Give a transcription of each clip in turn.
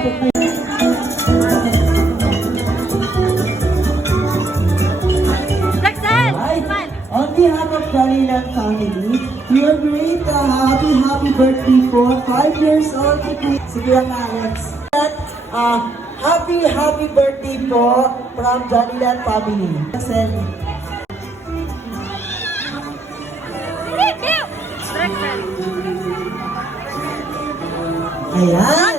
umabot na. Right. On behalf of Jollyland family, we are great happy birthday po. 5 years old si Kuya Alex. Happy birthday po from Jollyland family. Ayan.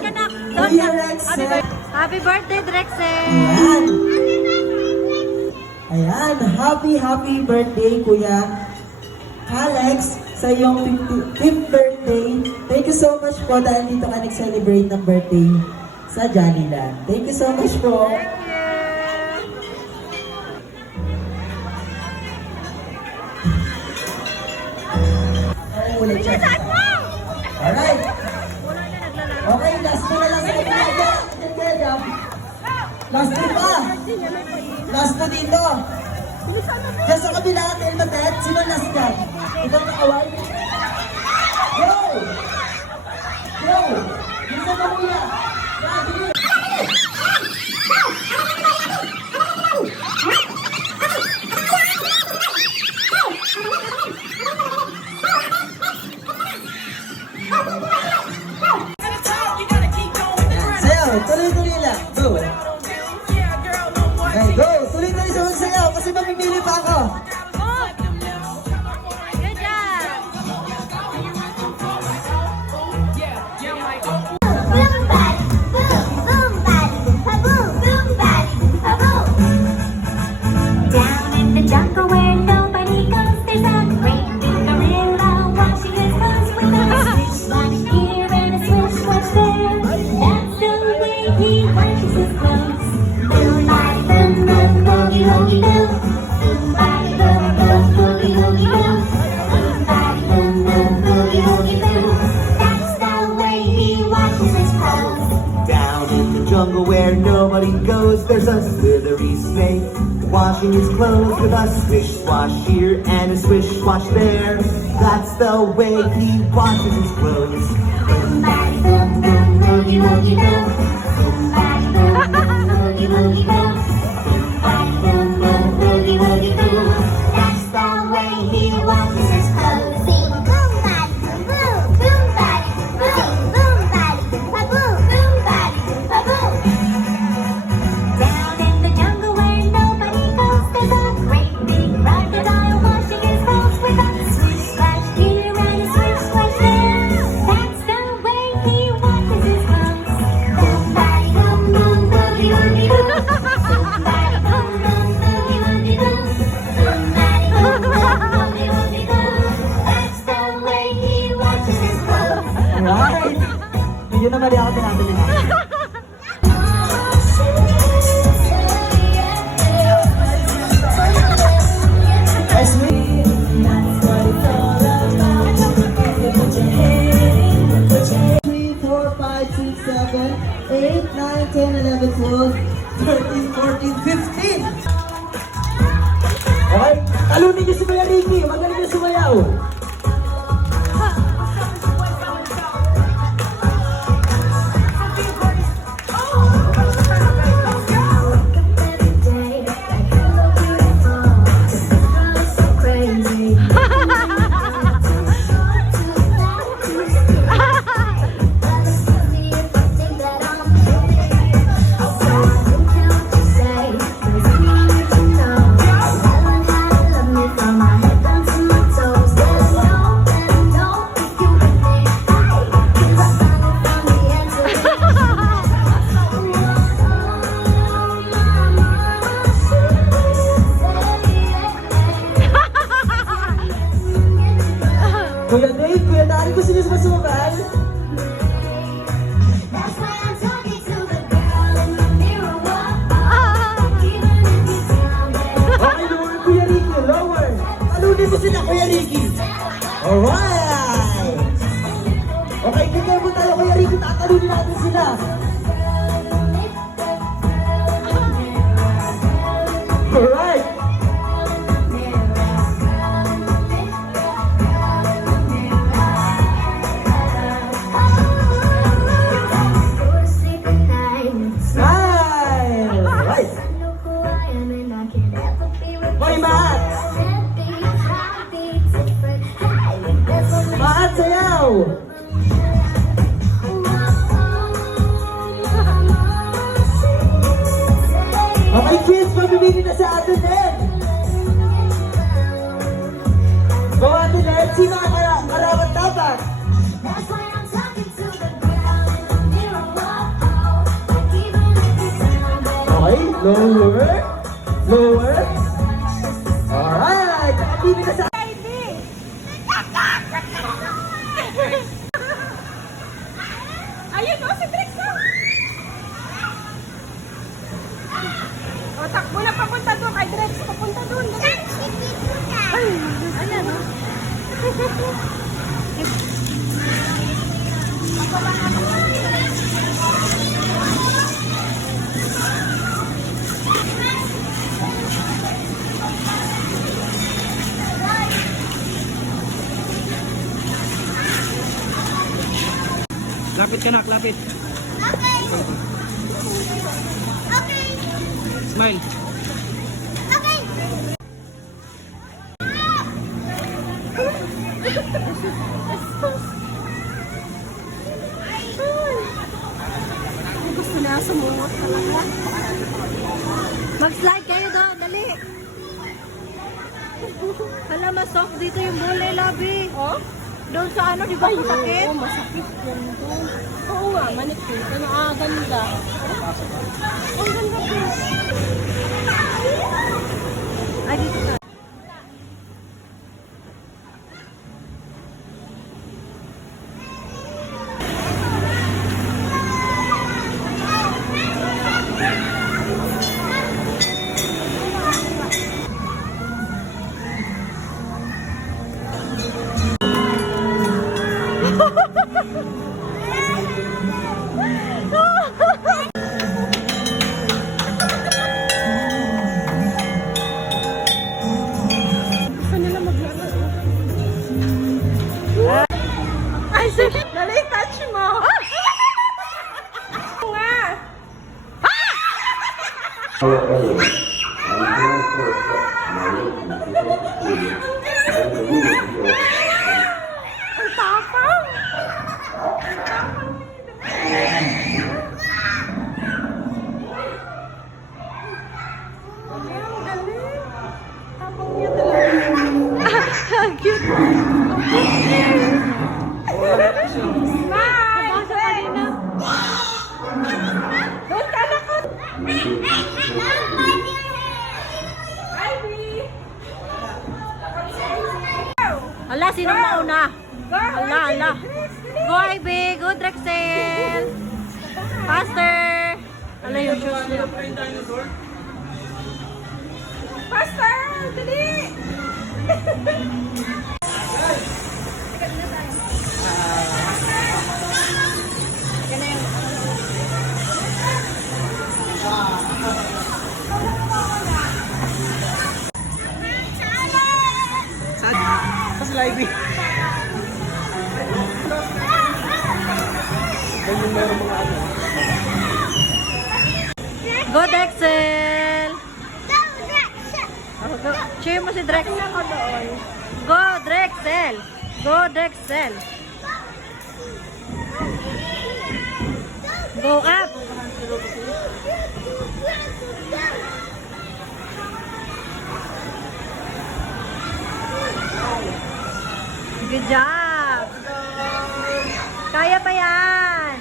Kuya Rexel. Happy birthday, Drexel! Ayan. Ayan. Happy birthday, Kuya Alex, sa iyong 5th birthday. Thank you so much po dahil dito ka nag-celebrate ng birthday sa Jollyland. Thank you so much po. Alright. Okay, last two na lang sa kapila. Last two pa. Last two dito. Diyan sa kabila at Elmatet, sino last ka? Ibang nakawal? Go! Go! Bisa pa kuya. Tuloy-tuloy lang. Go. Okay, go. Tuloy-tuloy sa magsayaw kasi mamimili pa ako. Good job! Boom body, boom body, boom body, boom. Down in the jungle where nobody goes, there's a great big gorilla washing his clothes with a swish swash here and a swish swash there. That's the way he washes his clothes. Boom body, boom boom, boogie woogie boom. Boom body, boom boom, boogie woogie boom. Boom body, boom boom, boogie woogie boom. That's the way he washes his clothes. Down in the jungle where nobody goes, there's a slithery snake washing his clothes with a swish swash here and a swish swash there. That's the way he washes his clothes. Boom body boom boom boogie woogie boom. Boom body boom boom boogie woogie boom. Boom body boom boom boogie woogie boom. That's the way he washes his clothes. Sing boom body boom boom body boom boom body boom boom body boom. Down in the jungle where nobody goes, there's a great big crocodile washing his clothes with a swish splash here and a swish splash there. That's the way he washes his clothes. Boom body boom boom boogie woogie boom. Boom body boom boom boogie woogie boom. Boom body boom boom boogie woogie boom. That's the way he washes his clothes. Alright. Yun naman yung ako tinatali na. Nice meet. 3, 4, 5, 6, 7, 8, 9, 10, 11, 12, 13, 14, 15. Okay, talunin niyo si Kuya Ricky. Magaling niyo sumayaw. Kuya Dave, Kuya Dari, gusto niyo sumasubal? That's why I'm talking to the girl in the mirror. Even if you down there. Okay, lower Kuya Ricky, lower. Talunin mo sila, Kuya Ricky. Alright! Okay, kaya mo tayo, Kuya Ricky, tatalunin natin sila. Alright! Go to sleep at night. That's why I'm talking to the girl in the mirror. Whoa, like even if you down, better Okay, lower. Lower. Alright. Hindi na sa... Ayun, oh, si Drex, oh. O, takbo na papunta doon kay Drex. Papunta doon. Ay, ayan, oh. Lapit ka nak, lapit. Smile. Gusto na sumungot talaga. Mag-slide kayo doon, dali. Hala, mas-soft dito yung bole, labi. Oh? Doon sa ano, di ba masakit? Oo, masakit yan doon. Oo nga, manikit. Ano, ganda. Ang ganda po. Ay, dito ka. Ay, sige. Dali, touch mo. Nga. Ang tapang. Ang galing. Tapang niya talaga. Cute. Smile! Doon ka na ko! Ivy! Hala, sino mauna? Hala, hala. Go, Ivy! Go, Drexel! Faster! Hala yung shoes niya. Faster! Dali! Pas live. Ganyan meron mga ano. Go, Drexel! Oh, go. Cheer mo si Drexel. Go, Drexel! Go, Drexel! Go up! Good job! Kaya pa yan!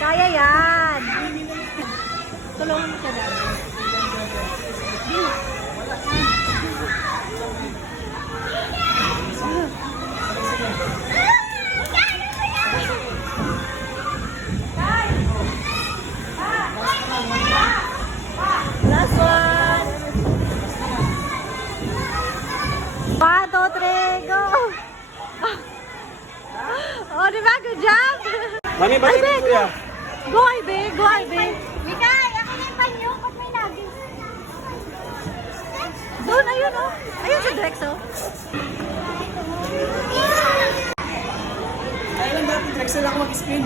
Kaya yan! Tulungan mo siya dati. Last one! 1, 2, 3, go! Oh, di ba? Good job! Mami, bakit Ivy, kuya? Go, Ivy! Go, Ivy! Mikay, ako na yung panyo. Ba't may labis? Doon, ayun, oh! Ayun si Drex, oh! Kailan dati Drexel ako mag-spin?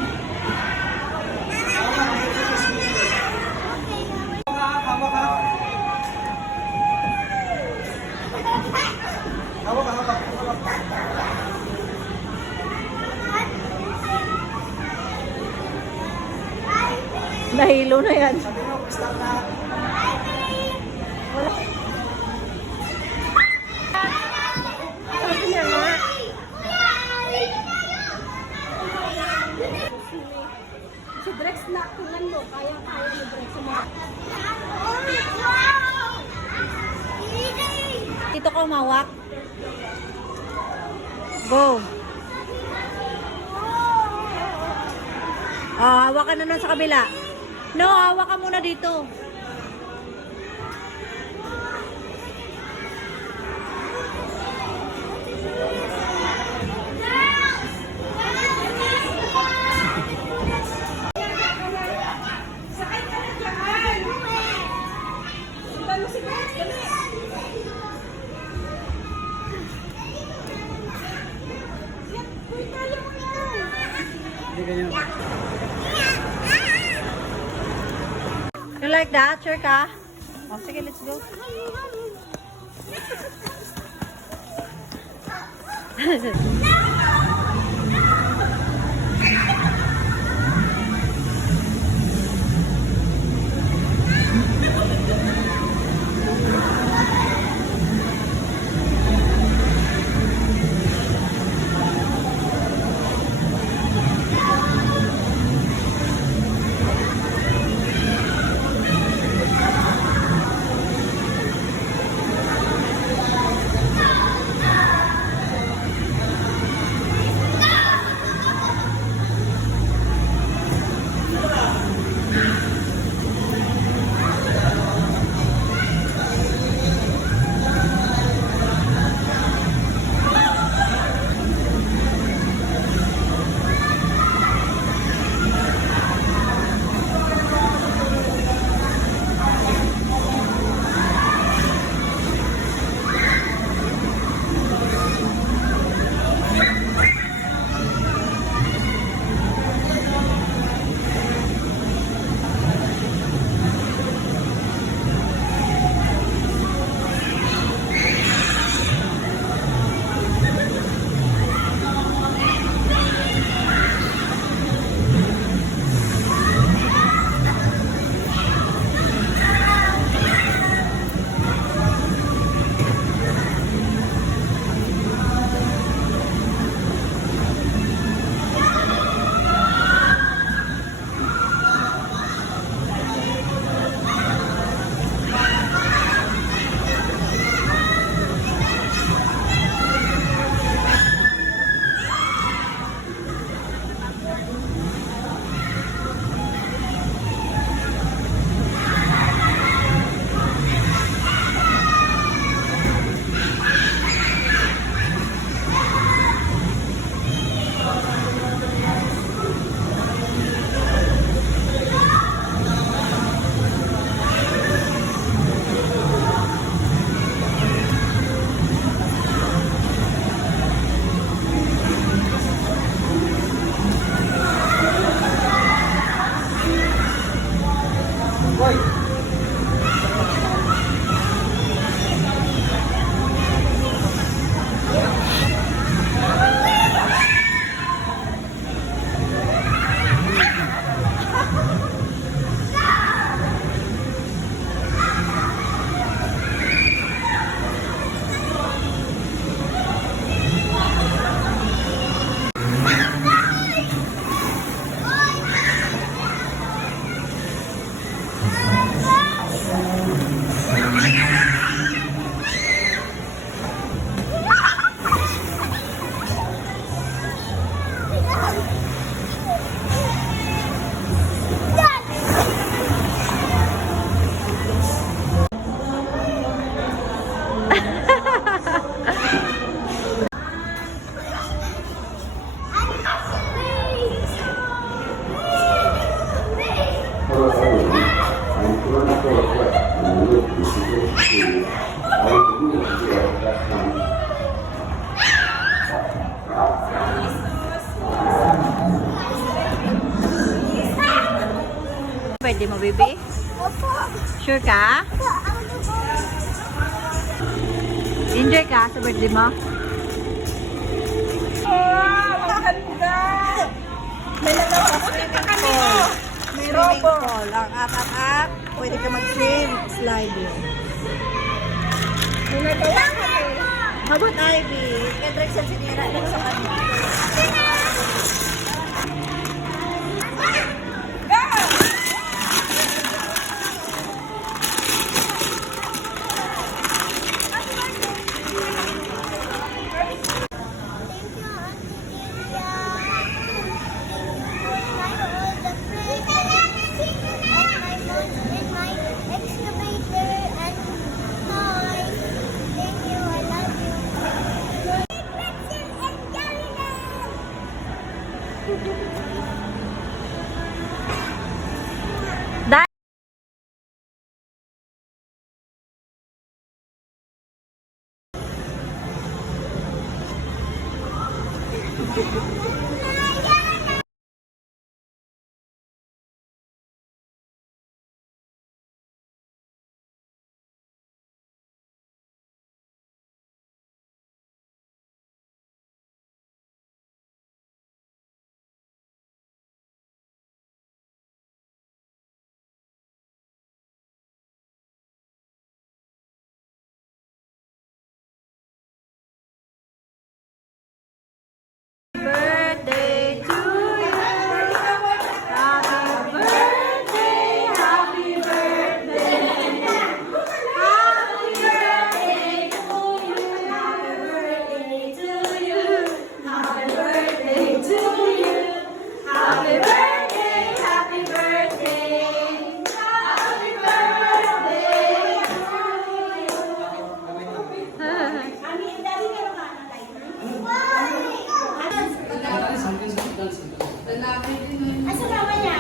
Nahilo na yan. Wala. Sabi niya nga. Dito ka umawak. Go. Hawak ka na nun sa kabila. No, hawak ka muna dito. You like that? Sure ka? Oh, sige, let's go. Birthday mo, baby? Sure ka? Enjoy ka sa birthday mo? May swimming pool. Swimming pool. Ang up. Pwede ka mag-swim. Sliding. Habot Ivy. Kendrick sa sinira lang sa kanya. Birthday to you. Happy birthday, happy birthday. Happy birthday to you. Happy birthday to you. Happy birthday to you. Happy birthday, happy birthday. Happy birthday to you. Asa naman niya?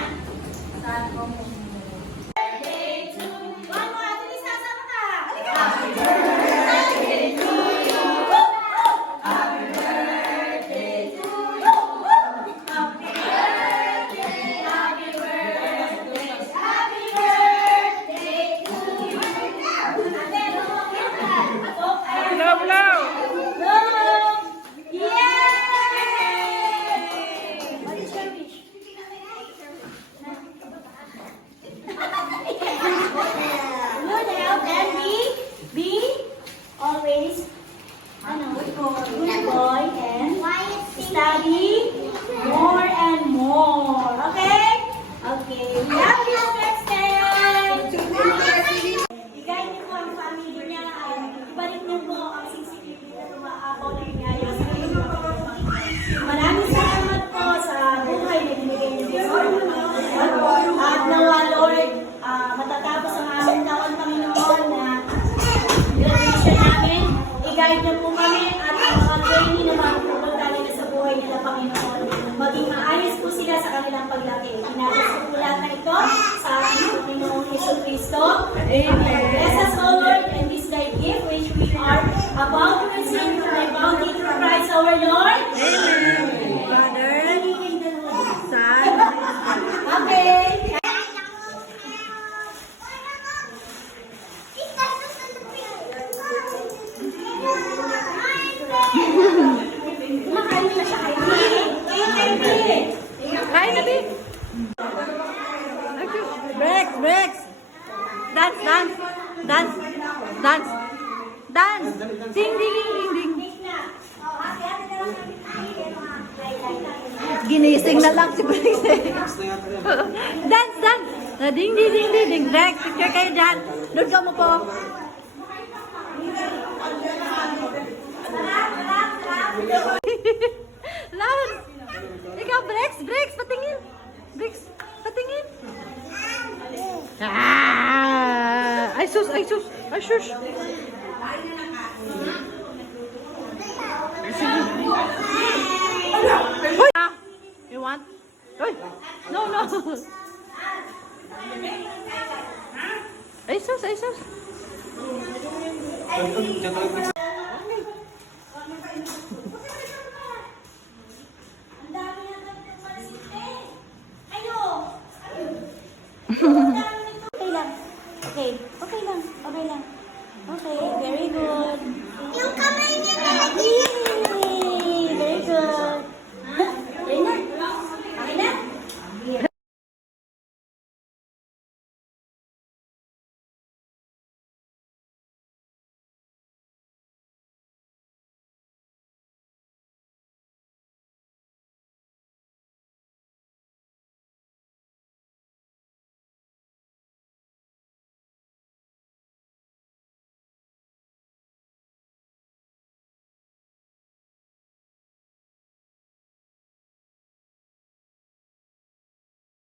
Birthday to you. One more, ito isasama ka. Happy birthday to you. Happy birthday to you. Happy birthday, happy birthday. Happy birthday to you. Ate, lumagyan ka. Blow, blow. Blow. Yay! What is your wish? Good health and be always good boy and study more and more. Okay? Okay. Love you, Dexter! I-guide niyo po ang family niya. Ibalik niyo po ang sensitivity na tumaapaw na biyaya sa inyo. Maraming salamat po sa buhay na binigay niyo po. At nawa, Lord, matatapos ang aming taon, Panginoon, na graduation namin. I-guide niyo po kami at ang mga training na mapupunta nila sa buhay nila, Panginoon. Maging maayos po sila sa kanilang paglaki. Inagas ko po lahat na ito sa ating Panginoong Hesus Cristo. Amen. Bless us, O Lord, and this thy gift which we are about to receive from thy bounty through Christ our Lord. Amen. Father, Son, okay. Kumakain na siya kayo. Kain na, Big. Break, break. Dance, dance. Dance, dance. Dance. Ding, ding, ding, ding, ding. Ginising na lang si Brex. Dance, dance. Ding, ding, ding, ding, ding. Break, picture kayo dyan. Doon ka mo po. Lawan. Ikaw, Brex, Brex, patingin. Brex, patingin. Ay sus, ay sus, ay sus. Hoy! You want? Hoy! No, no. Ay sus, ay sus. Okay lang. Okay. Okay lang. Okay lang. Okay. Very good. Yung kamay niya lagi.